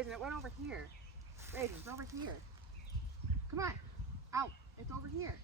Raiden, it went over here. Raiden, it's over here. Come on. Out. It's over here.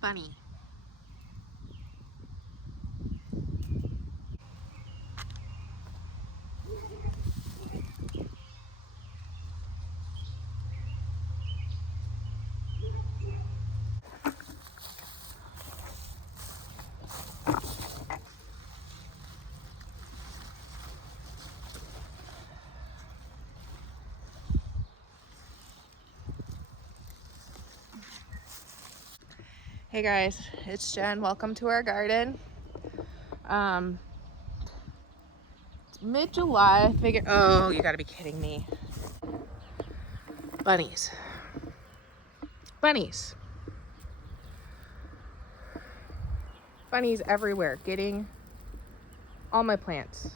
Bunny. Hey guys, it's Jen. Welcome to our garden. It's mid-July. I figured, oh, you gotta be kidding me. Bunnies. Bunnies. Bunnies everywhere, getting all my plants.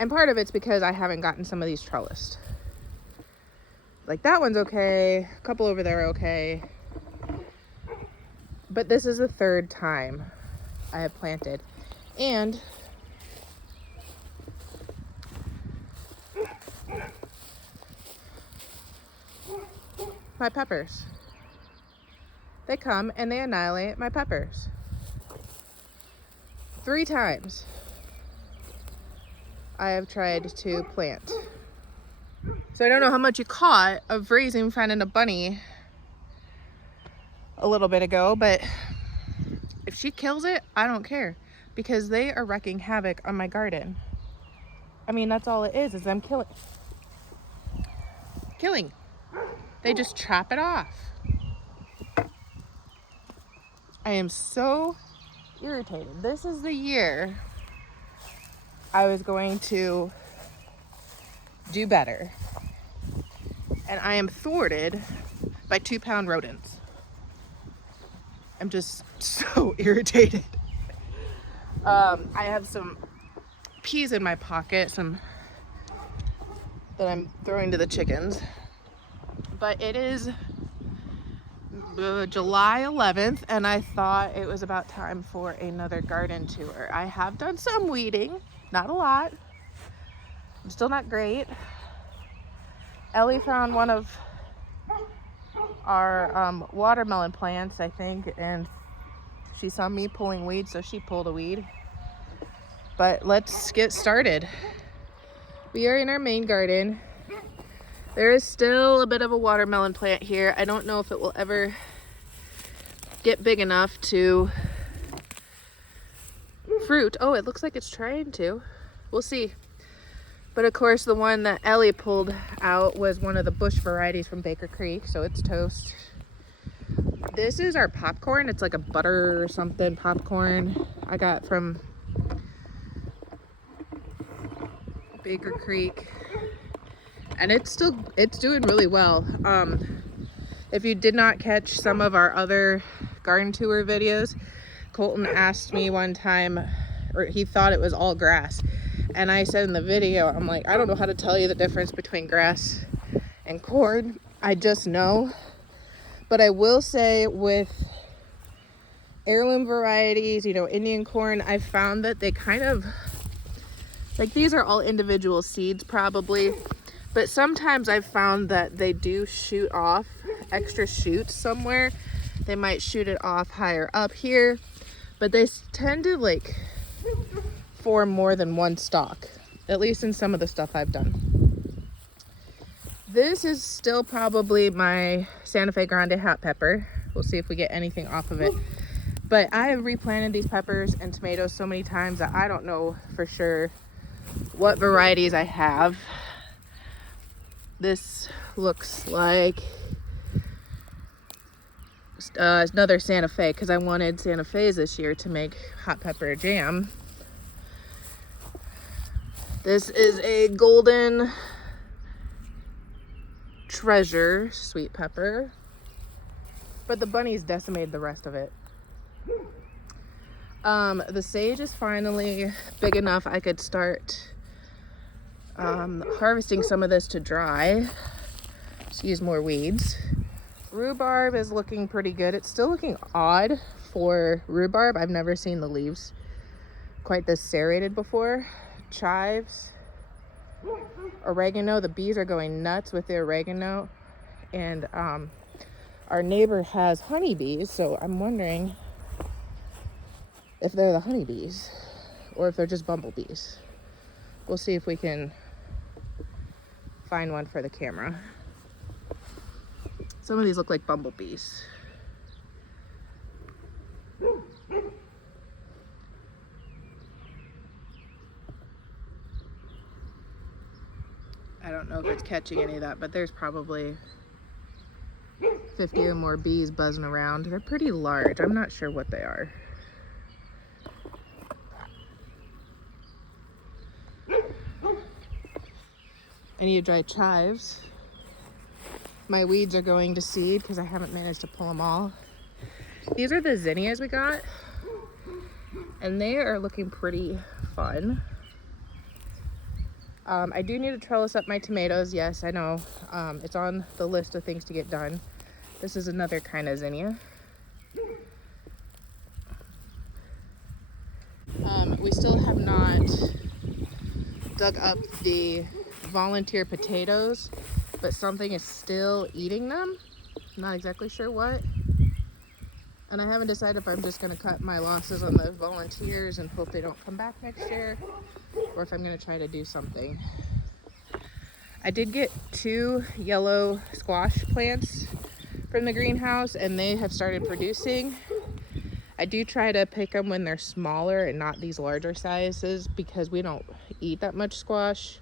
And part of it's because I haven't gotten some of these trellised. Like that one's okay, a couple over there are okay. But this is the third time I have planted. And my peppers. They come and they annihilate my peppers. 3 times I have tried to plant. So I don't know how much you caught of raising, finding a bunny a little bit ago, but if she kills it, I don't care, because they are wreaking havoc on my garden. I mean, that's all it is them killing. They just chop it off. I am so irritated. This is the year I was going to do better, and I am thwarted by 2-pound rodents. I'm just so irritated. I have some peas in my pocket, some that I'm throwing to the chickens. But it is July 11th, and I thought it was about time for another garden tour. I have done some weeding, not a lot. I'm still not great. Ellie found one of our watermelon plants, I think, and she saw me pulling weeds, so she pulled a weed. But let's get started. We are in our main garden. There is still a bit of a watermelon plant here. I don't know if it will ever get big enough to fruit. Oh, it looks like it's trying to. We'll see. But of course, the one that Ellie pulled out was one of the bush varieties from Baker Creek, so it's toast. This is our popcorn. It's like a butter or something popcorn I got from Baker Creek. And it's doing really well. If you did not catch some of our other garden tour videos, Colton asked me one time, or he thought it was all grass. And I said in the video, I'm like, I don't know how to tell you the difference between grass and corn. I just know. But I will say with heirloom varieties, you know, Indian corn, I found that they kind of, like, these are all individual seeds probably. But sometimes I've found that they do shoot off extra shoots somewhere. They might shoot it off higher up here, but they tend to like form more than one stalk, at least in some of the stuff I've done. This is still probably my Santa Fe Grande hot pepper. We'll see if we get anything off of it. But I have replanted these peppers and tomatoes so many times that I don't know for sure what varieties I have. This looks like another Santa Fe, because I wanted Santa Fe's this year to make hot pepper jam. This is a golden treasure sweet pepper, but the bunnies decimated the rest of it. The sage is finally big enough I could start harvesting some of this to dry. Excuse more weeds. Rhubarb is looking pretty good. It's still looking odd for rhubarb. I've never seen the leaves quite this serrated before. Chives, oregano. The bees are going nuts with the oregano, and our neighbor has honeybees, so I'm wondering if they're the honeybees or if they're just bumblebees. We'll see if we can find one for the camera. Some of these look like bumblebees. I don't know if it's catching any of that, but there's probably 50 or more bees buzzing around. They're pretty large. I'm not sure what they are. I need to dry chives. My weeds are going to seed because I haven't managed to pull them all. These are the zinnias we got, and they are looking pretty fun. I do need to trellis up my tomatoes. Yes, I know. It's on the list of things to get done. This is another kind of zinnia. We still have not dug up the volunteer potatoes, but something is still eating them. I'm not exactly sure what. And I haven't decided if I'm just going to cut my losses on the volunteers and hope they don't come back next year, or if I'm going to try to do something. I did get 2 yellow squash plants from the greenhouse, and they have started producing. I do try to pick them when they're smaller and not these larger sizes, because we don't eat that much squash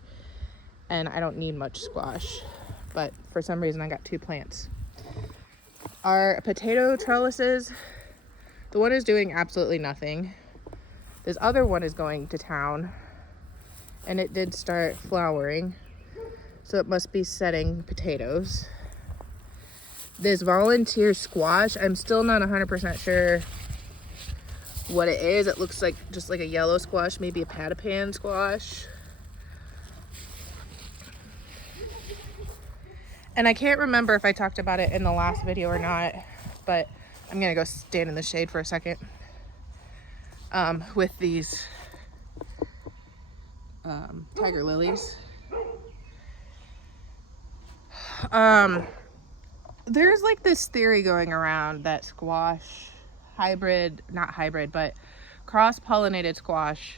and I don't need much squash, but for some reason I got 2 plants. Our potato trellises, the one is doing absolutely nothing. This other one is going to town, and it did start flowering, so it must be setting potatoes. This volunteer squash, I'm still not 100% sure what it is. It looks like just like a yellow squash, maybe a patapan squash. And I can't remember if I talked about it in the last video or not, but I'm gonna go stand in the shade for a second. With these tiger lilies. There's like this theory going around that squash not hybrid, but cross-pollinated squash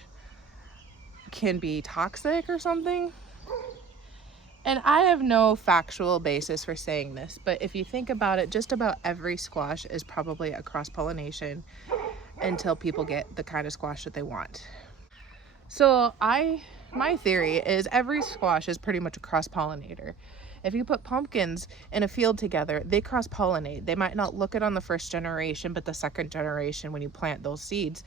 can be toxic or something. And I have no factual basis for saying this, but if you think about it, just about every squash is probably a cross-pollination until people get the kind of squash that they want. So my theory is every squash is pretty much a cross-pollinator. If you put pumpkins in a field together, they cross-pollinate. They might not look it on the first generation, but the second generation, when you plant those seeds,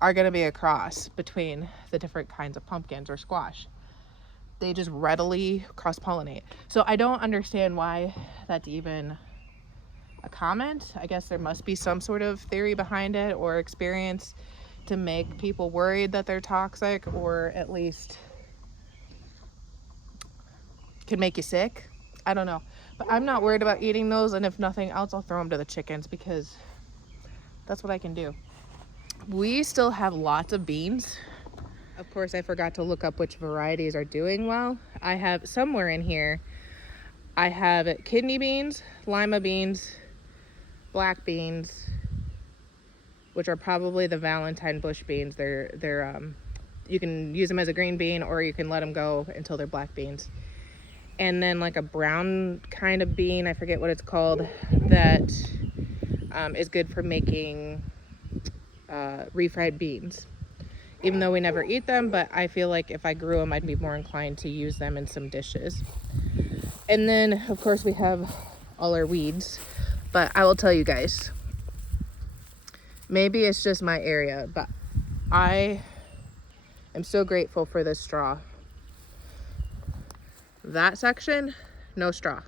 are going to be a cross between the different kinds of pumpkins or squash. They just readily cross-pollinate. So I don't understand why that's even a comment. I guess there must be some sort of theory behind it or experience to make people worried that they're toxic, or at least can make you sick. I don't know. But I'm not worried about eating those, and if nothing else, I'll throw them to the chickens because that's what I can do. We still have lots of beans. Of course, I forgot to look up which varieties are doing well. I have somewhere in here, I have kidney beans, lima beans, black beans, which are probably the Valentine bush beans. They're you can use them as a green bean, or you can let them go until they're black beans. and then like a brown kind of bean, I forget what it's called, that is good for making refried beans. Even though we never eat them, but I feel like if I grew them, I'd be more inclined to use them in some dishes. And then, of course, we have all our weeds. But I will tell you guys, maybe it's just my area, but I am so grateful for this straw. That section, no straw.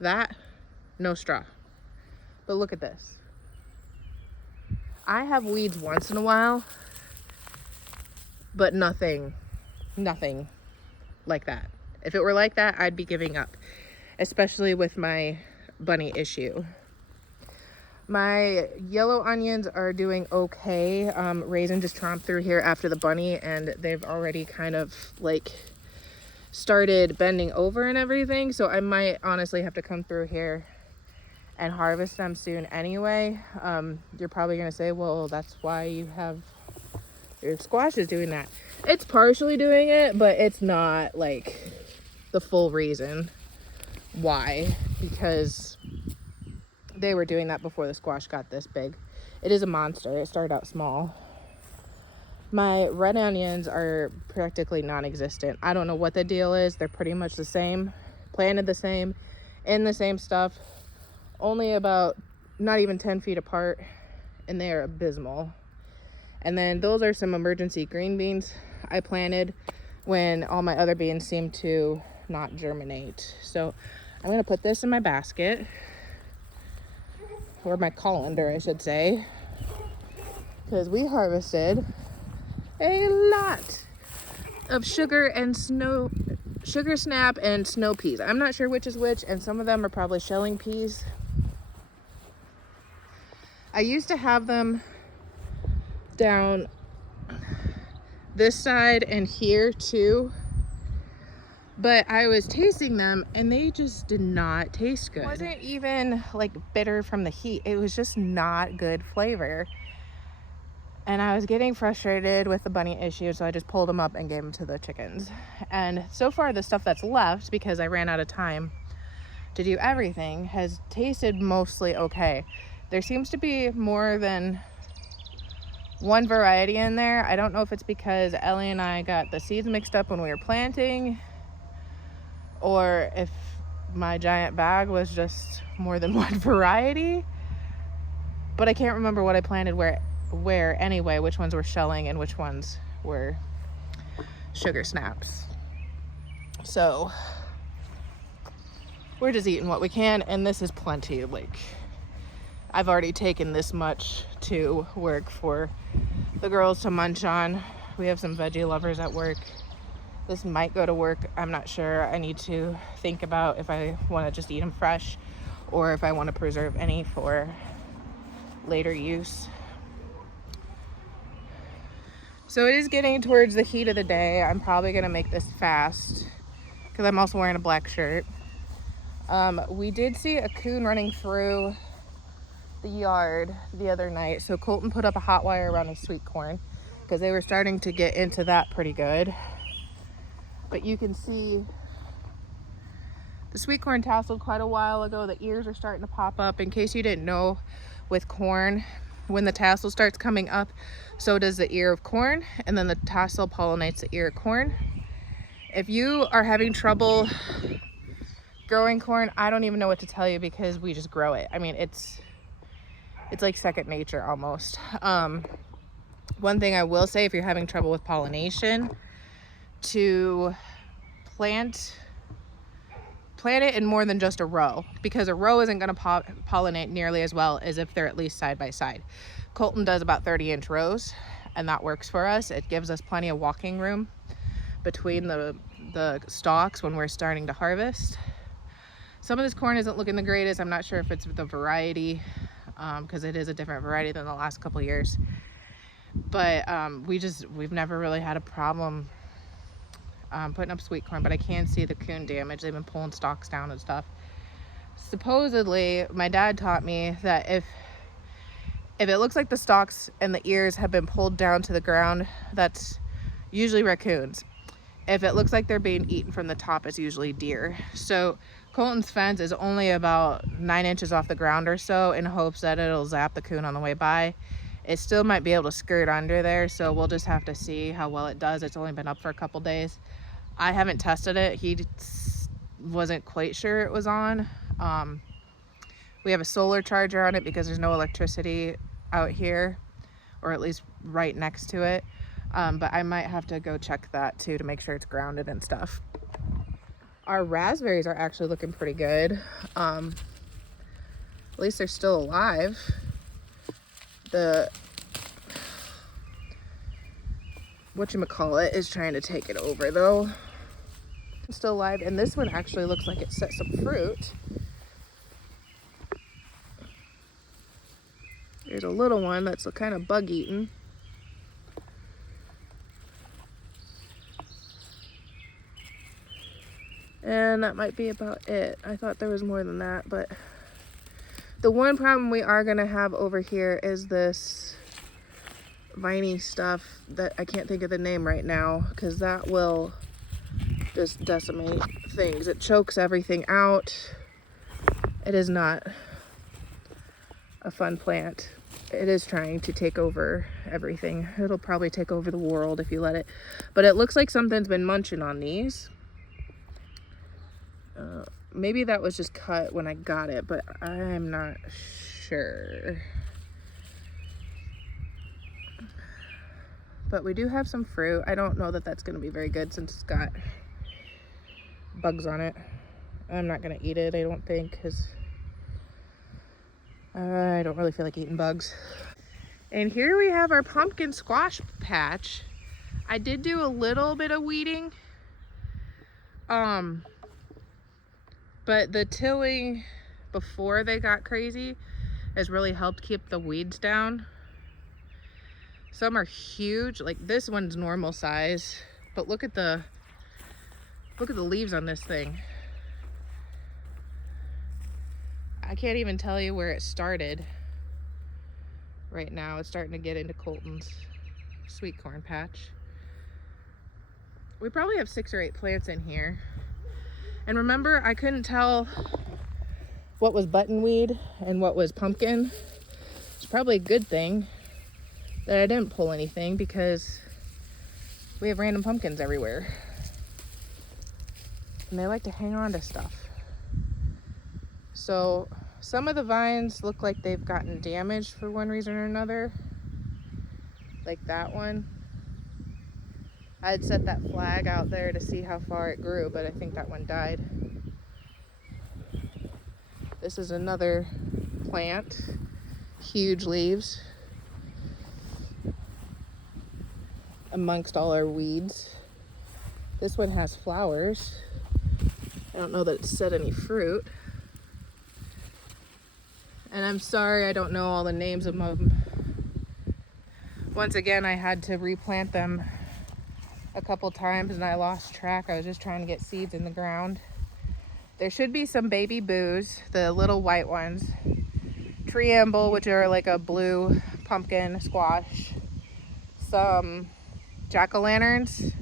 That, no straw. But look at this. I have weeds once in a while, but nothing like that. If it were like that, I'd be giving up, especially with my bunny issue. My yellow onions are doing okay. Raisin just tromped through here after the bunny, and they've already kind of like started bending over and everything, so I might honestly have to come through here and harvest them soon anyway. You're probably gonna say, well, that's why you have your squash is doing that. It's partially doing it, but it's not like the full reason why, because they were doing that before the squash got this big. It is a monster. It started out small. My red onions are practically non-existent. I don't know what the deal is. They're pretty much the same, planted the same, in the same stuff, only about not even 10 feet apart, and they are abysmal. And then those are some emergency green beans I planted when all my other beans seem to not germinate. So I'm gonna put this in my basket, or my colander, I should say, because we harvested a lot of sugar snap and snow peas. I'm not sure which is which, and some of them are probably shelling peas. I used to have them down this side and here too, but I was tasting them and they just did not taste good. It wasn't even like bitter from the heat. It was just not good flavor. And I was getting frustrated with the bunny issue, so I just pulled them up and gave them to the chickens. And so far the stuff that's left, because I ran out of time to do everything, has tasted mostly okay. There seems to be more than one variety in there. I don't know if it's because Ellie and I got the seeds mixed up when we were planting, or if my giant bag was just more than one variety, but I can't remember what I planted where anyway, which ones were shelling and which ones were sugar snaps. So we're just eating what we can, and this is plenty. Like, I've already taken this much to work for the girls to munch on. We have some veggie lovers at work. This might go to work. I'm not sure. I need to think about if I want to just eat them fresh or if I want to preserve any for later use. So it is getting towards the heat of the day. I'm probably going to make this fast because I'm also wearing a black shirt. We did see a coon running through the yard the other night, so Colton put up a hot wire around his sweet corn because they were starting to get into that pretty good. But you can see the sweet corn tasseled quite a while ago. The ears are starting to pop up. In case you didn't know, with corn, when the tassel starts coming up, so does the ear of corn, and then the tassel pollinates the ear of corn. If you are having trouble growing corn, I don't even know what to tell you because we just grow it. I mean, it's like second nature almost. One thing I will say, if you're having trouble with pollination, to plant it in more than just a row, because a row isn't going to pollinate nearly as well as if they're at least side by side. Colton does about 30-inch rows, and that works for us. It gives us plenty of walking room between the stalks when we're starting to harvest. Some of this corn isn't looking the greatest. I'm not sure if it's the variety, because it is a different variety than the last couple years. But we've never really had a problem putting up sweet corn, but I can see the coon damage. They've been pulling stalks down and stuff. Supposedly, my dad taught me that if it looks like the stalks and the ears have been pulled down to the ground, that's usually raccoons. if it looks like they're being eaten from the top, it's usually deer. So Colton's fence is only about 9 inches off the ground or so, in hopes that it'll zap the coon on the way by. It still might be able to skirt under there, so we'll just have to see how well it does. It's only been up for a couple days. I haven't tested it. He wasn't quite sure it was on. We have a solar charger on it because there's no electricity out here, or at least right next to it. But I might have to go check that too to make sure it's grounded and stuff. Our raspberries are actually looking pretty good. At least they're still alive. The whatchamacallit is trying to take it over though. It's still alive, and this one actually looks like it set some fruit. There's a little one that's kind of bug eaten. And that might be about it. I thought there was more than that, but the one problem we are gonna have over here is this viney stuff that I can't think of the name right now, because that will just decimate things. It chokes everything out. It is not a fun plant. It is trying to take over everything. It'll probably take over the world if you let it. But it looks like something's been munching on these. Maybe that was just cut when I got it, but I'm not sure. But we do have some fruit. I don't know that that's going to be very good since it's got bugs on it. I'm not going to eat it, I don't think, because I don't really feel like eating bugs. And here we have our pumpkin squash patch. I did do a little bit of weeding. But the tilling before they got crazy has really helped keep the weeds down. Some are huge, like this one's normal size, but look at the leaves on this thing. I can't even tell you where it started. Right now it's starting to get into Colton's sweet corn patch. We probably have 6 or 8 plants in here. And remember, I couldn't tell what was buttonweed and what was pumpkin. It's probably a good thing that I didn't pull anything, because we have random pumpkins everywhere. And they like to hang on to stuff. So some of the vines look like they've gotten damaged for one reason or another. Like that one. I had set that flag out there to see how far it grew, but I think that one died. This is another plant. Huge leaves. Amongst all our weeds. This one has flowers. I don't know that it's set any fruit. And I'm sorry I don't know all the names of them. Once again, I had to replant them a couple times and I lost track. I was just trying to get seeds in the ground. There should be some baby boos, the little white ones. Treamble, which are like a blue pumpkin squash. Some jack-o'-lanterns.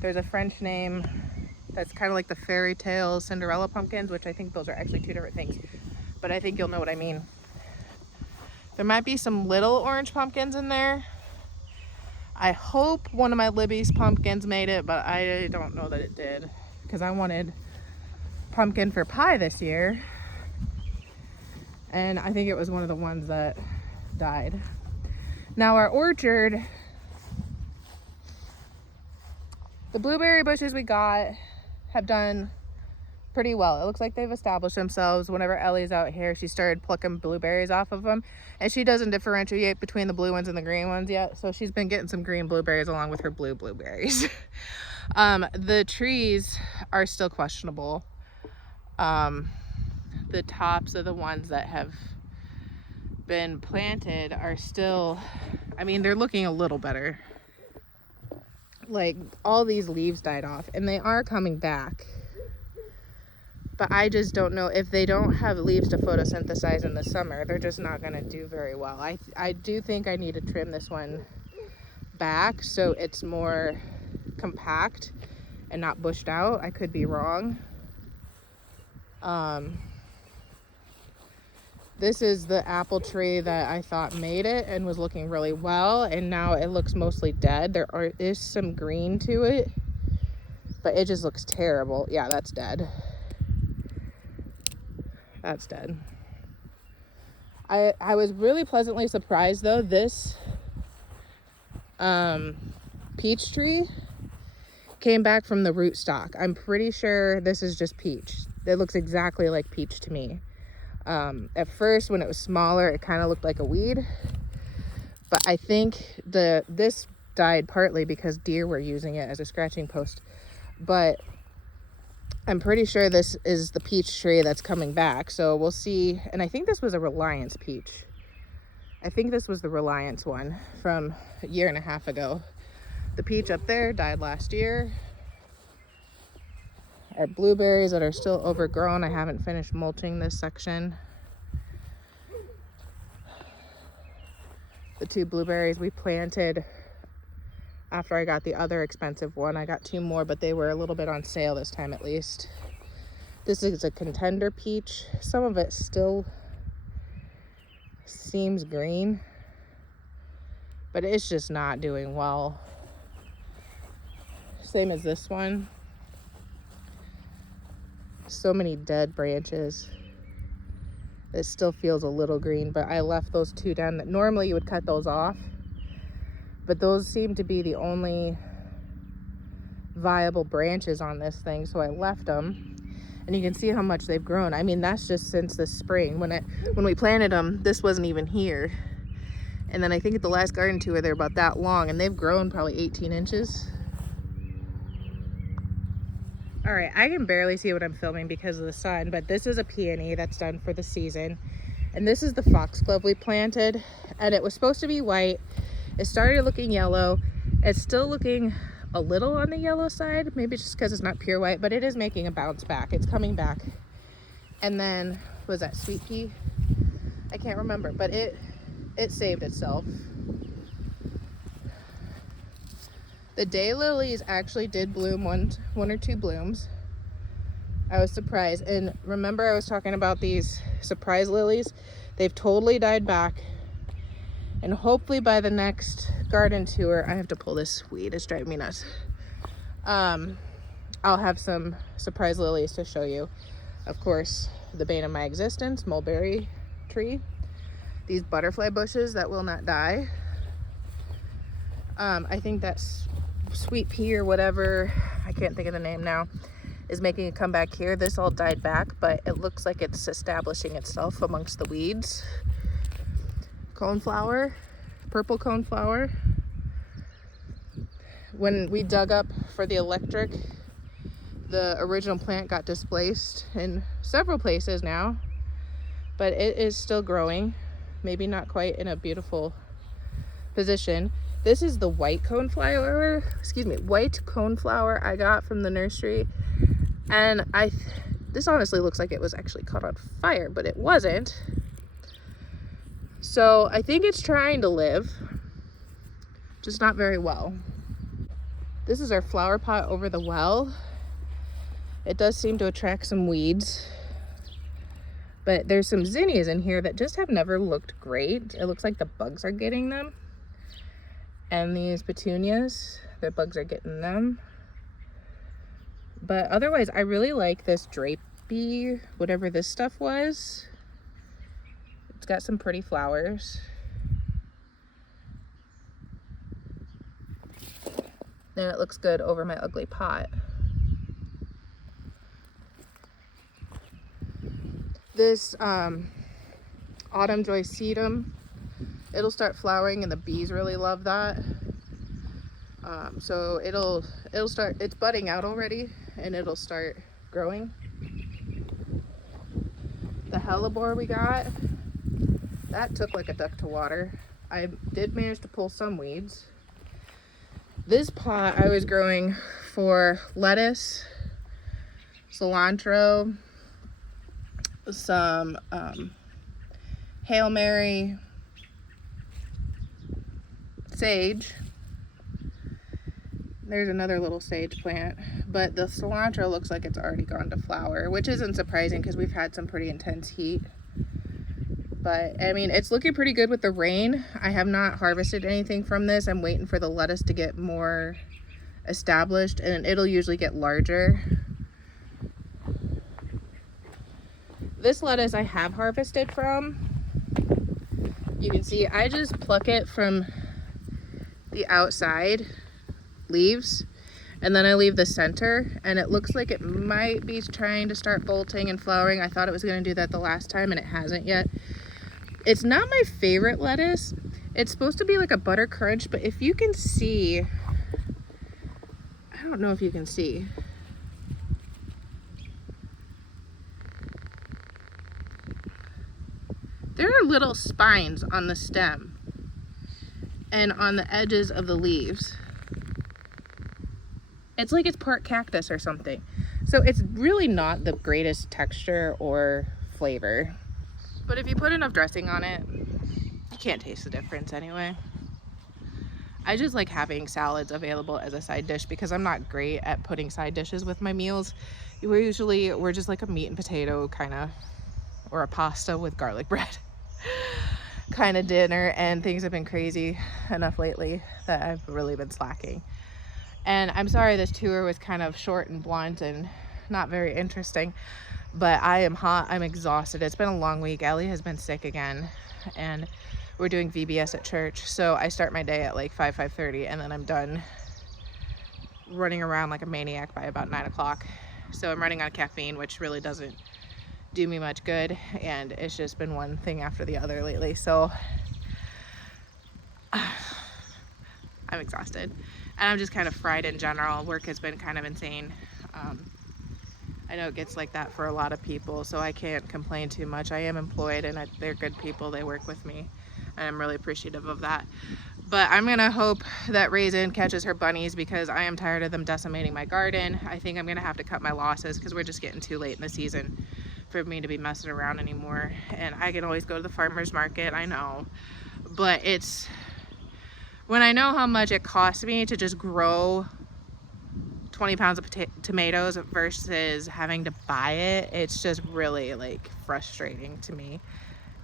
There's a French name that's kind of like the fairy tale Cinderella pumpkins, which I think those are actually 2 different things. But I think you'll know what I mean. There might be some little orange pumpkins in there. I hope one of my Libby's pumpkins made it, but I don't know that it did, because I wanted pumpkin for pie this year. And I think it was one of the ones that died. Now our orchard, the blueberry bushes we got have done pretty well. It looks like they've established themselves. Whenever Ellie's out here, she started plucking blueberries off of them, and she doesn't differentiate between the blue ones and the green ones yet, so she's been getting some green blueberries along with her blue blueberries. The trees are still questionable. The tops of the ones that have been planted are still, I mean, they're looking a little better. Like, all these leaves died off, and they are coming back. But I just don't know, if they don't have leaves to photosynthesize in the summer, they're just not going to do very well. I do think I need to trim this one back, so it's more compact and not bushed out. I could be wrong. This is the apple tree that I thought made it and was looking really well, and now it looks mostly dead. There is some green to it, but it just looks terrible. Yeah, that's dead. That's dead. I was really pleasantly surprised though. This peach tree came back from the rootstock. I'm pretty sure this is just peach. It looks exactly like peach to me. At first, when it was smaller, it kind of looked like a weed, but I think this died partly because deer were using it as a scratching post, but I'm pretty sure this is the peach tree that's coming back, so we'll see. And I think this was a Reliance peach. I think this was the Reliance one from a year and a half ago. The peach up there died last year. Our blueberries that are still overgrown. I haven't finished mulching this section. The 2 blueberries we planted after I got the other expensive one. I got 2 more, but they were a little bit on sale this time at least. This is a contender peach. Some of it still seems green, but it's just not doing well. Same as this one. So many dead branches. It still feels a little green, but I left those 2 down. Normally you would cut those off, but those seem to be the only viable branches on this thing, so I left them. And you can see how much they've grown. I mean, that's just since the spring. When we planted them, this wasn't even here. And then I think at the last garden tour, they're about that long, and they've grown probably 18 inches. All right, I can barely see what I'm filming because of the sun, but this is a peony that's done for the season. And this is the foxglove we planted, and it was supposed to be white. It started looking yellow. It's still looking a little on the yellow side, maybe just because it's not pure white, but it is making a bounce back. It's coming back. And then, was that sweet pea? I can't remember, but it saved itself. The daylilies actually did bloom one or two blooms. I was surprised. And remember I was talking about these surprise lilies? They've totally died back. And hopefully by the next garden tour, I have to pull this weed, it's driving me nuts. I'll have some surprise lilies to show you. Of course, the bane of my existence, mulberry tree. These butterfly bushes that will not die. I think that's sweet pea or whatever, I can't think of the name now, is making a comeback here. This all died back, but it looks like it's establishing itself amongst the weeds. Coneflower, purple coneflower. When we dug up for the electric, the original plant got displaced in several places now, but it is still growing. Maybe not quite in a beautiful position. This is the white coneflower, white coneflower I got from the nursery. And this honestly looks like it was actually caught on fire, but it wasn't. So I think it's trying to live, just not very well. This is our flower pot over the well. It does seem to attract some weeds, but there's some zinnias in here that just have never looked great. It looks like the bugs are getting them. And these petunias, the bugs are getting them. But otherwise, I really like this drapey, whatever this stuff was. It's got some pretty flowers. And it looks good over my ugly pot. This autumn joy sedum, it'll start flowering and the bees really love that. So it'll start, it's budding out already and it'll start growing. The hellebore we got, that took like a duck to water. I did manage to pull some weeds. This pot I was growing for lettuce, cilantro, some Hail Mary, sage, There's another little sage plant, but the cilantro looks like it's already gone to flower, which isn't surprising because we've had some pretty intense heat. But I mean, it's looking pretty good with the rain. I have not harvested anything from this. I'm waiting for the lettuce to get more established, and it'll usually get larger. This lettuce I have harvested from. You can see I just pluck it from the outside leaves, and then I leave the center, and it looks like it might be trying to start bolting and flowering. I thought it was going to do that the last time, and it hasn't yet. It's not my favorite lettuce. It's supposed to be like a butter crunch, but if you can see, I don't know if you can see. There are little spines on the stem and on the edges of the leaves. It's like it's part cactus or something. So it's really not the greatest texture or flavor. But if you put enough dressing on it, you can't taste the difference anyway. I just like having salads available as a side dish because I'm not great at putting side dishes with my meals. We're just like a meat and potato kind of, or a pasta with garlic bread kind of dinner, and things have been crazy enough lately that I've really been slacking. And I'm sorry this tour was kind of short and blunt and not very interesting, but I am hot, I'm exhausted. It's been a long week. Ellie has been sick again, and we're doing VBS at church, so I start my day at like 5:30, and then I'm done running around like a maniac by about 9 o'clock. So I'm running on caffeine, which really doesn't do me much good, and it's just been one thing after the other lately. So I'm exhausted, and I'm just kind of fried in general. Work has been kind of insane. I know it gets like that for a lot of people, so I can't complain too much. I am employed, and they're good people. They work with me, and I'm really appreciative of that. But I'm gonna hope that Raisin catches her bunnies because I am tired of them decimating my garden. I think I'm gonna have to cut my losses because we're just getting too late in the season for me to be messing around anymore. And I can always go to the farmer's market, I know, but it's when I know how much it costs me to just grow 20 pounds of tomatoes versus having to buy it, it's just really like frustrating to me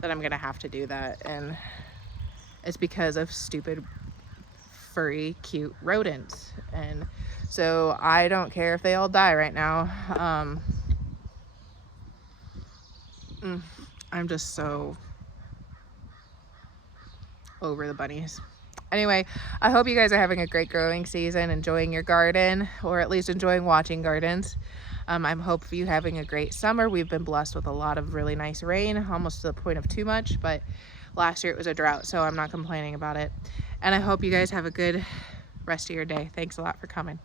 that I'm gonna have to do that. And it's because of stupid furry cute rodents, and so I don't care if they all die right now. I'm just so over the bunnies. Anyway, I hope you guys are having a great growing season, enjoying your garden, or at least enjoying watching gardens. I'm hoping you having a great summer. We've been blessed with a lot of really nice rain, almost to the point of too much, but last year it was a drought, so I'm not complaining about it. And I hope you guys have a good rest of your day. Thanks a lot for coming.